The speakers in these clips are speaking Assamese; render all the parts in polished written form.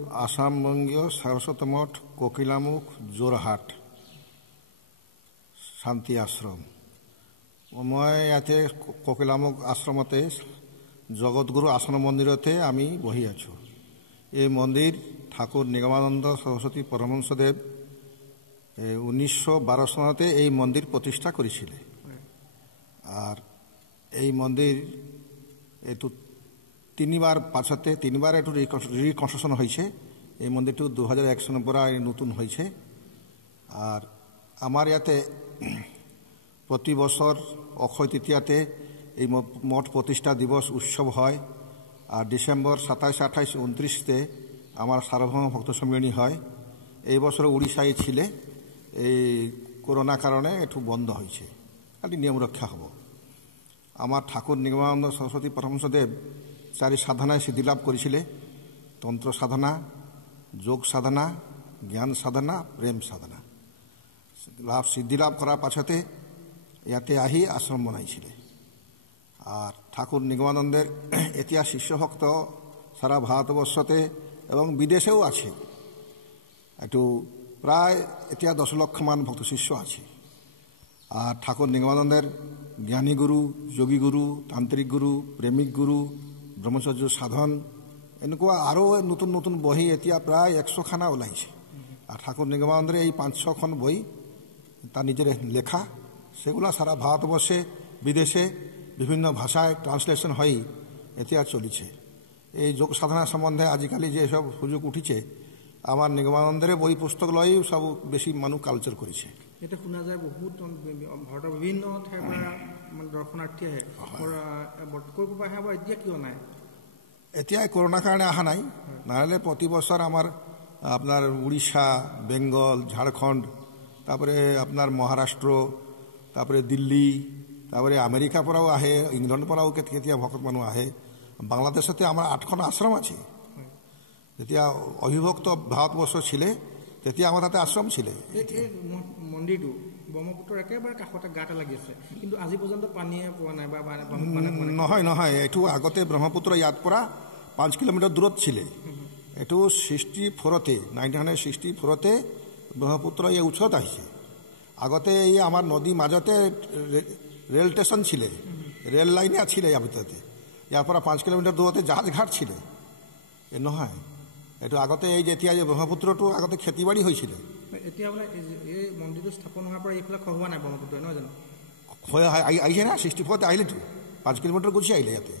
आसाम बंगीय सरस्वती मठ कोकिलामुख जोरहाट शांति आश्रम मैं इते कोकिलामुख आश्रमते जगतगुरु आसन मंदिरते आमी बहि आछु। ये मंदिर ठाकुर निगमानंद सरस्वती परमहंसदेव 1912 सनते এই मंदिर प्रतिष्ठा करिছিলেন। আর এই मंदिर एतु তিনবার পাছতে তিনবার একটু রিকনস্ট্রাকশন হয়েছে। এই মন্দিরটি 2001 সন পরা নতুন হয়েছে। আর আমার ইয়াতে প্রতি বছর অক্ষয় তৃতীয়াতে এই মঠ প্রতিষ্ঠা দিবস উৎসব হয়। আর ডিসেম্বর 27, 28, 29তে আমার সার্বভৌম ভক্ত সম্মিলনী হয়। এই বছর উড়িষ্যায় ছিলে, এই করোনা কারণে একটু বন্ধ হয়েছে, খালি নিয়ম রক্ষা হব। আমার ঠাকুর নিগমানন্দ সরস্বতী পরমহংসদেব চারি সাধনায় সিদ্ধিলাভ করেছিলে। তন্ত্র সাধনা, যোগ সাধনা, জ্ঞান সাধনা, প্রেম সাধনা সিদ্ধিলাভ করার পাছতে ইয়াতে আহি আশ্রম বনাইছিলে। আর ঠাকুর নিগমানন্দের এতিয়া শিষ্যভক্ত সারা ভারতবর্ষতে এবং বিদেশেও আছে। একটু প্রায় এতিয়া 10 লক্ষ মান ভক্ত শিষ্য আছে। আর ঠাকুর নিগমানন্দের জ্ঞানী গুরু, যোগী গুরু, তান্ত্রিক গুরু, প্রেমিক গুরু, ব্রহ্মচর্য সাধন এনেকুৱা আরও নতুন নতুন বহি এতিয়া প্রায় 100 খানা ওলাইছে। আর ঠাকুর নিগমানন্দের এই 5-6খন বই তার নিজের লেখা, সেগুলা সারা ভারতবর্ষে বিদেশে বিভিন্ন ভাষায় ট্রান্সলেশন হয়ে এতিয়া চলিছে। এই যোগ সাধনা সম্বন্ধে আজিকালি যেসব সুযোগ উঠিছে, আমার নিগমানন্দের বই পুস্তক লই সব বেশি মানুষ কালচার করেছে। এটা শোনা যায় বহুত ভাৰতৰ বিভিন্ন ঠাইৰ পৰা দৰ্শনাৰ্থী আহে। ক'ৰ আহে এতিয়া কিয় নাই? এতিয়া করোনার কারণে আহা নাই, নাহলে প্রতি বছর আমার আপনার উড়িষ্যা, বেঙ্গল, ঝাড়খণ্ড, তারপরে আপনার মহারাষ্ট্র, তারপরে দিল্লি, তারপরে আমেরিকা পরাও আহে, ইংল্যান্ড পরাও কেতিয়া ভকত মানুষ আহে। বাংলাদেশতে আমার 8খন আশ্রম আছে। যেতিয়া অবিভক্ত ভারতবর্ষ ছিলে তেতিয়া আমার তাতে আশ্রম ছিলে। মন্দিৰটো ব্ৰহ্মপুত্ৰৰ একেবাৰে কাষতে গাতে লাগি আছে, কিন্তু আজি পৰ্যন্ত পানীয়ে পোৱা নাই বা নহয় এইটো আগতে ব্ৰহ্মপুত্ৰ ইয়াত পৰা 5 কিলোমিটাৰ দূৰত ছিলে। এইটো 64তে 1964তে ব্ৰহ্মপুত্ৰ এই ওচৰত আহিছে। আগতে এই আমাৰ নদীৰ মাজতে ৰেল ষ্টেচন ছিলে, ৰেল লাইনে আছিলে। ইয়াৰ ভিতৰতে ইয়াৰ পৰা 5 কিলোমিটাৰ দূৰতে জাহাজ ঘাট ছিলে। নহয়, এইটো আগতে এই যেতিয়া ব্ৰহ্মপুত্ৰটো আগতে খেতি বাড়ি হৈছিল। এতিয়া মানে এই মন্দিৰটো স্থাপন হোৱাৰ পৰা এইফালে খহোৱা নাই ব্ৰহ্মপুত্ৰ, নহয় জানো? আহিছে না 64তে আহিলেতো 5 কিলোমিটাৰ গুচি আহিলে ইয়াতে।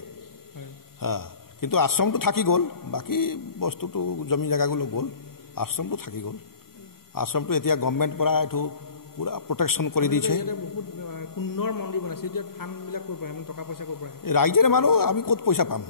হ্যাঁ, কিন্তু আশ্রমটো থাকি গ'ল, বাকী বস্তুটো জমি জায়গাগুলো গ'ল, আশ্রমটো থাকি গ'ল। আশ্রমটো এতিয়া গভৰ্ণমেণ্ট পৰা এইটো পুৰা প্ৰটেকশ্যন কৰি দিছে। বহুত সুন্দৰ মন্দিৰ বনাইছে। এতিয়া ফাণ্ডবিলাক ক'ৰ পৰা, টকা পইচা ক'ৰ পৰা? ৰাইজেৰে মানুহ, আমি ক'ত পইচা পাম?